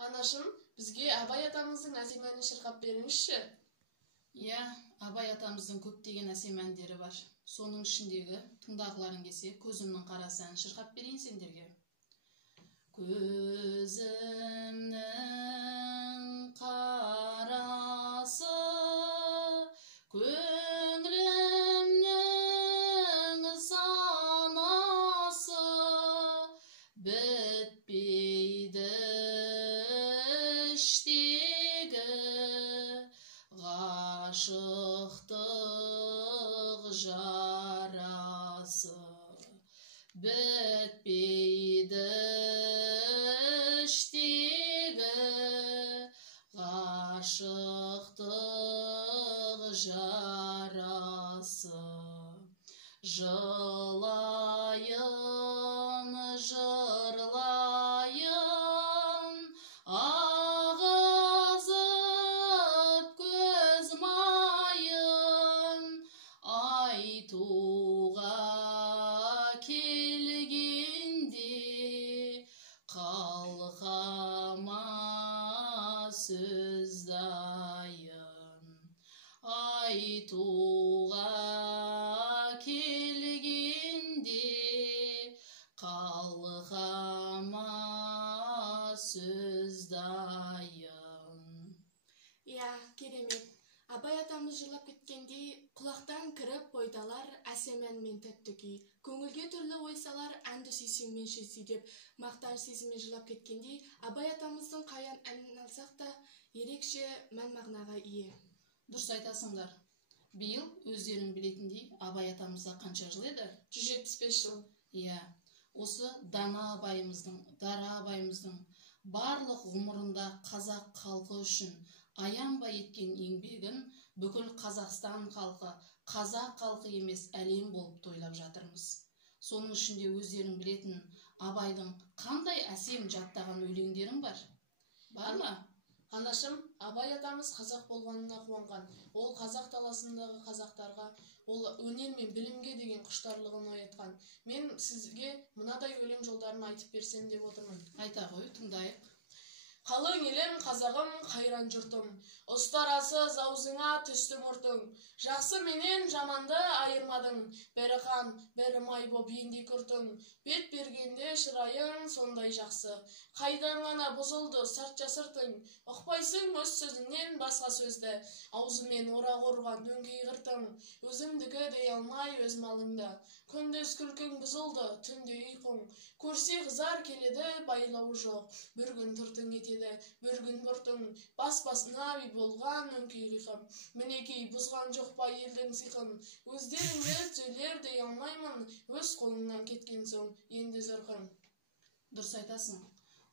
Анашым, бізге Абай атамыздың әсем шырқап беріңізші. Иә, Абай атамыздың көптеген әсем әндері бар. Соның ішіндегі тыңдағыларың келсе, көзімнің қарасы әнін шырқап берейін сендерге. Көзімнің қарасы, көңілімнің санасы, бітпейді іштегі ғашықтық жарасы, бітпейді іштегі ғашықтық жарасы. Жылайын, жырлайын, ағызып көз майын, айтуға келгенде қалқама сөз дайын. Айтуға келгенде қалқама сөз дайын. Иә, керемет. Абай атамыз жырлап кеткендей, құлақтан кіріп бойдалар әсем әнмен тәтті күй. Көңілге түрлі ой салар, әнді сүйсең менше сүй деп мақтаныш сезіммен жырлап кеткендей, Абай атамыздың қай әнін алсақ та ерекше мән-мағынаға ие. Дұрыс айтасыңдар. Биыл өздерің білетіндей Абай атамызда қанша жыл еді? 175 жыл. Иә, осы дана Абайымыздың, дара Абайымыздың барлық ғұмырында қазақ халқы үшін аянбай еткен еңбегін бүкіл Қазақстан халқы, қазақ халқы емес әлем болып тойлап жатырмыз. Соның ішінде өздерің білетін Абайдың қандай әсем жаттаған өлеңдерің бар? Бар ма? Анашым, Абай атамыз қазақ болғанына қуанған. Ол қазақ даласындағы қазақтарға, ол өнер мен білімге деген құштарлығын оятқан. Мен сізге мынадай өлең жолдарын айтып берсем деп отырмын. Айта ғой, тыңдайық. Қалың елім, қазағым, қайран жұртым, ұстарасыз аузыңа түсті мұртың, жақсы менен жаманды айырмадың, бәрі қан, бәрі май боп енді күртің, бет бергенде шырайың сондай жақсы, қайдан ғана бұзылды сартша сыртың, ұқпайсың өз сөзіңнен басқа сөзді, аузымен орақ орған дөңгей қыртың, өзімдікі дей алмай өз малыңды, күндіз күлкің бұзылды, түнде ұйқың, көрсе қызар келеді байлауы жоқ, бір күн тұртың етеді, бір күн бұртың, бас-басына би болған өңкей қиқым, мінекей бұзған жоқ па елдің сиқын, өздеріңді сөйлер дей алмаймын, өз қолыңнан кеткен соң енді зырқың. Дұрыс айтасың.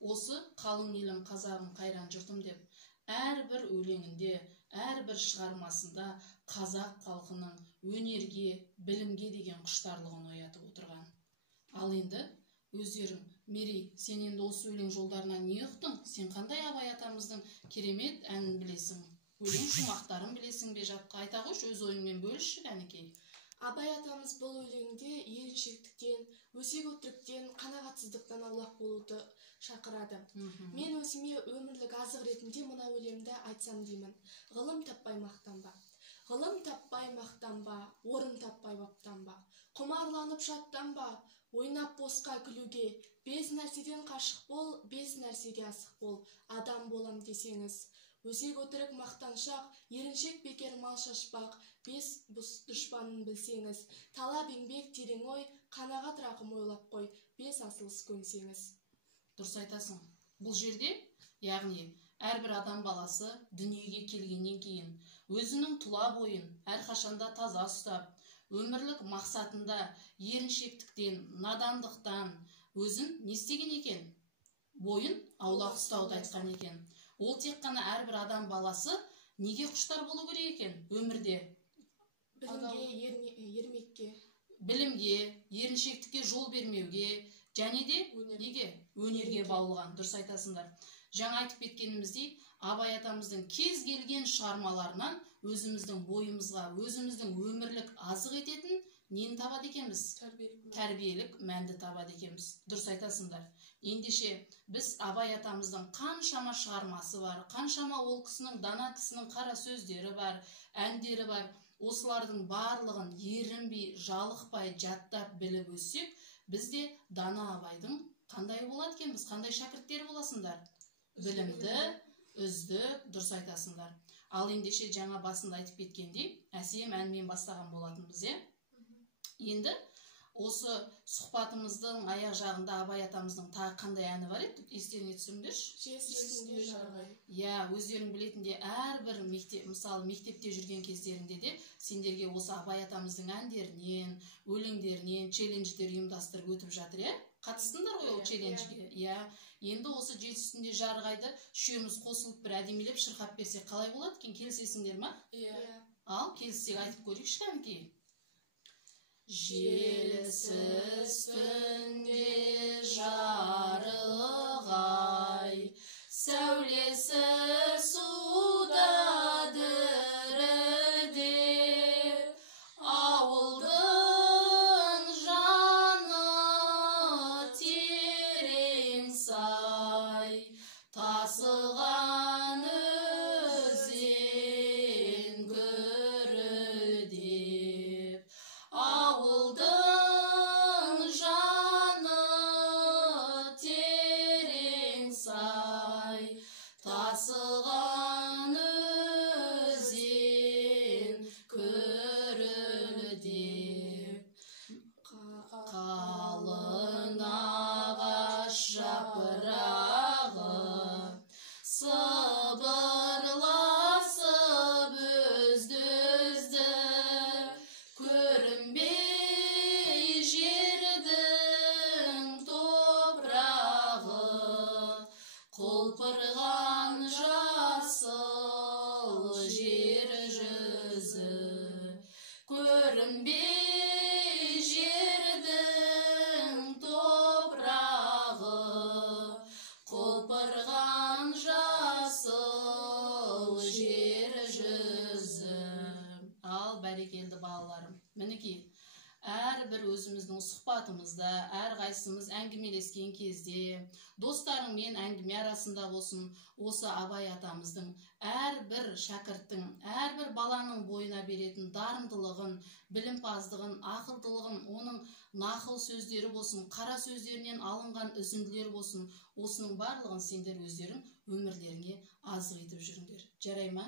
Осы қалың елім, қазағым, қайран жұртым деп, әрбір өлеңінде, әрбір шығармасында қазақ халқының өнерге, білімге деген құштарлығын оятып отырған. Ал енді өздерің, Мерей, сен енді осы өлең жолдарынан не ұқтың? Сен қандай Абай атамыздың керемет әнін білесің? Өлең шумақтарын білесің бе жатқа? Айта қойшы, өз ойыңмен бөлішші кәнекей. Абай атамыз бұл өлеңде еріншектіктен, өсек өтіріктен, қанағатсыздықтан аулақ болуды шақырады. Мен өзіме өмірлік азық ретінде мына өлеңді айтсам деймін. Ғылым таппай мақтанба. Ғылым таппай мақтанба, орын таппай баптанба. Құмарланып шаттанба, ойнап босқа күлуге, без нәрседен қашық бол, без нәрсеге асық бол, адам болам десеңіз. Өсек өтірік мақтаншақ, еріншек бекер мал шашпақ, бес дұшпанын білсеңіз. Талап еңбек терең ой, қанағат рақым ойлап қой, бес асылыс көнсеңіз. Дұрыс айтасың. Бұл жерде, яғни әрбір адам баласы дүниеге келгеннен кейін өзінің тұла бойын әрқашанда таза ұстап, өмірлік мақсатында еріншектіктен, надандықтан өзін не істеген екен? Бойын аулақ ұстауды айтқан екен. Ол тек қана әрбір адам баласы неге құштар болу керек екен өмірде? Білімге, ермекке. Білімге, еріншектікке жол бермеуге, және де неге? Өнерге баулыған. Дұрыс айтасыңдар. Жаңа айтып кеткеніміздей, Абай атамыздың кез келген шығармаларынан өзіміздің бойымызға, өзіміздің өмірлік азық ететін нені табады екенбіз? Тәрбиелік мәнді табады екенбіз. Дұрыс айтасыңдар. Ендеше біз Абай атамыздың қаншама шығармасы бар, қаншама ол кісінің, дана кісінің қара сөздері бар, әндері бар. Осылардың барлығын ерінбей, жалықпай жаттап біліп өссек, бізде дана Абайдың қандай болады екен, біз қандай шәкірттері боласыңдар? Білімді, үздік, дұрыс айтасыңдар. Ал ендеше жаңа басында айтып кеткендей, әсем әнмен бастаған болатынбыз, Енді осы сұхбатымыздың аяқ жағында Абай атамыздың тағы қандай әні бар еді? Естеріңе түсіріңдерші. Жесірсінде жарғай. Өздерің білетінде әрбір мектеп, мысалы мектепте жүрген кездерінде де сендерге осы Абай атамыздың әндерінен, өлеңдерінен челлендждер ұйымдастырып өтіп жатыр, Қатыстыңдар ғой ол челленджге. Енді осы жел үстінде жарғайды үшеуміз қосылып бір әдемелеп шырқап берсек қалай болады екен? Келісесіңдер ма? Ал келіссек айтып көрейікші кәнекей. Жел үстінде жарығай, сәулесі суда дірілдеп, ауылдың жаны терең сай, тасыған өзен гүрілдеп, ауылдың жаны терең сай, тасыған өзен гүрілдеп, қалың ағаш жапырағы сыбырласып үзді-үзді, көрінбей жердің топырағы, құлпырған жасыл жер жүзі, көрінбей жердің топырағы, құлпырған жасыл жер жүзі. Ал бәрекелді балаларым, мінекей, әрбір өзіміздің сұхбатымызда, әрқайсымыз әңгімелескен кезде, достарыңмен әңгіме арасында болсын, осы Абай атамыздың әрбір шәкірттің, әрбір баланың бойына беретін дарындылығын, білімпаздығын, ақылдылығын, оның нақыл сөздері болсын, қара сөздерінен алынған үзінділер болсын, осының барлығын сендер өздерің өмірлеріңе азық етіп жүріңдер. Жарай ма?